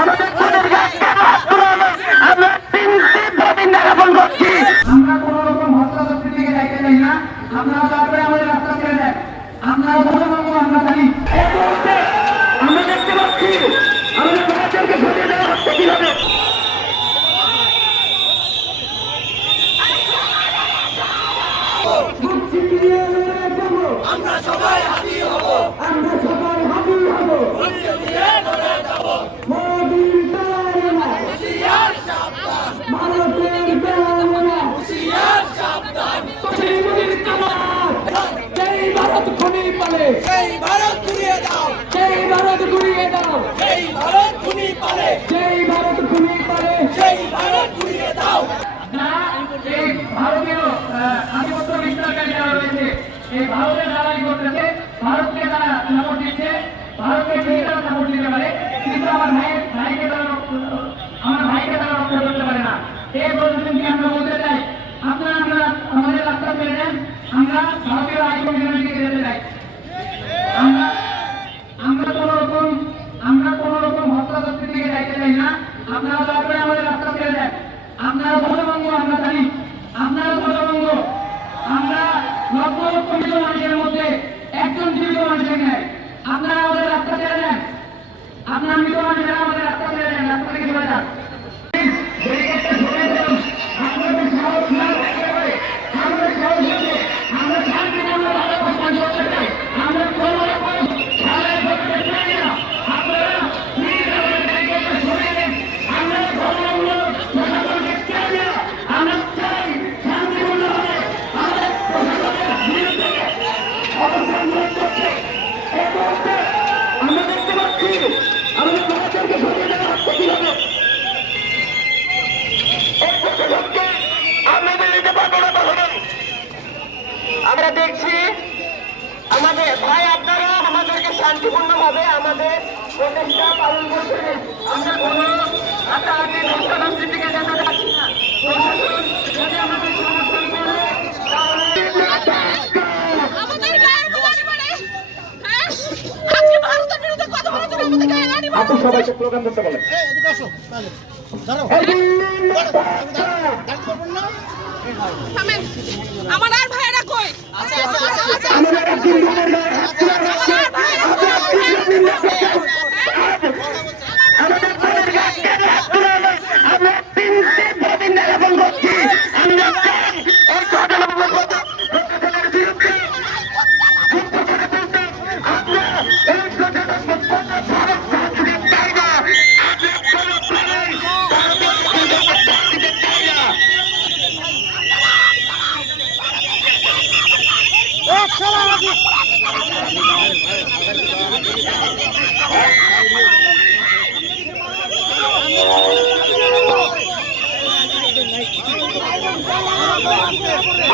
আমাদের আমরা তিন জ্ঞাপন করছি। আমরা কোন রকম হত্যাশক্তি থেকে যাইতে চাই না। আপনারা তারপরে আমাদের রাস্তা ছেড়ে দেন। আপনারা ভোটবঙ্গ আমরা জানি। আমরা দেখতে পাচ্ছি আমাদের বাচ্চাদেরকে সরিয়ে দেওয়া হচ্ছে কিভাবে। আমরা সবাই হাজির হব, আমরা সবাই হাজির হব। মোদির দলালেরা, হুঁশিয়ার সাবধান, ভারতের দলালেরা, হুঁশিয়ার সাবধান। মোদির দলাল। জয় ভারত খুনি পালে, সেই ভারত ঘুরিয়ে দাও, জয় ভারত ঘুরিয়ে দাও, সেই ভারত খুনি পালে, জয় ভারত খুনি পালে। সেই ভারত ঘুরিয়ে দাও। এই ভারতীয় আধিপত্য বিস্তারকারী যারা রয়েছে, এই ভারতের দালালি করতেছে, ভারতকে তারা সাপোর্ট দিচ্ছে, ভারতকে ঠিক তারা সাপোর্ট দিতে পারে, কিন্তু আমার ভাইকে তারা রক্ষা করতে পারে না। এই প্রশাসনকে আমরা বলতে চাই, আপনারা আমাদের রাস্তা ছেড়ে দেন। আমরা ভারতীয় আইন কমিশনের দিকে যেতে চাই। আমরা কোন রকম হত্যাশক্তি থেকে যাইতে চাই না। আপনারা তারপরে আমাদের রাস্তা ছেড়ে দেন। আপনারা ভোটবঙ্গ আমরা জানি। আপনারা ভোটবঙ্গ আমরা লক্ষ লক্ষ মৃত মানুষের মধ্যে একজন জীবিত মানুষের নেয়। আপনারা আমাদের রাস্তা ছেড়ে দেন। আপনার মৃত মানুষেরা আমাদের রাস্তা ছেড়ে দেন। রাস্তা থেকে চলে যান। আমাদের সাহস না থাকতে পারে, আমাদের সাহস হচ্ছে আমরা শান্তিপূর্ণভাবে অবস্থান করতে চাই। আমরা কোনো রকম ঝামেলা করতে চাই না। আপনারা প্লিজ আমাদের ব্যারিকেডটা সরিয়ে দেন। আমরা ভোটবঙ্গ প্রশাসনকে চাই না। আমরা চাই শান্তিপূর্ণভাবে আমাদের প্রশাসনের বিরুদ্ধে অবস্থান করছে। এই মুহূর্তে আমরা দেখতে পাচ্ছি আমাদের বাচ্চাদেরকে সরিয়ে দেওয়া হচ্ছে কিভাবে। আমরা দেখছি আমাদের ভাই, আপনারা আমাদেরকে শান্তিপূর্ণভাবে আমাদের প্রচেষ্টা পালন করছেন। আমরা কোনো হাতাহাতি ধস্তাধস্তির দিকে যেতে চাচ্ছি না। প্রশাসন যদি আমাদের সমর্থন করে তাহলে আমাদের গায়ে বাড়ি বাড়ি হ্যাঁ আজকে ভারতের বিরুদ্ধে কথা বলার জন্য আমাদের গায়ে বাড়ি বাড়ি আপনি সবাইকে স্লোগান দিতে বলেন। এদিকে আসো, তাহলে দাঁড়াও, দাঁড়াতে পারবেন না? থামেন আমার আর ভাইয়েরা কই আচ্ছা আচ্ছা আচ্ছা আমাদের একজন আমার ভাইয়েরা আমাদের আমরা তিন জ্ঞাপন করছি। আমরা এই ঘটনার প্রশাসনের বিরুদ্ধে আমরা এই ঘটনা ভারত দিতে চাই না। আমরা কোনো প্রাণী দিতে চাই না।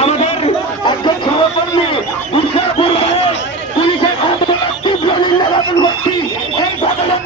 আমাদের একজন সহকর্মী পুলিশের তীব্র নিন্দা জ্ঞাপন করছি। এই ঘটনার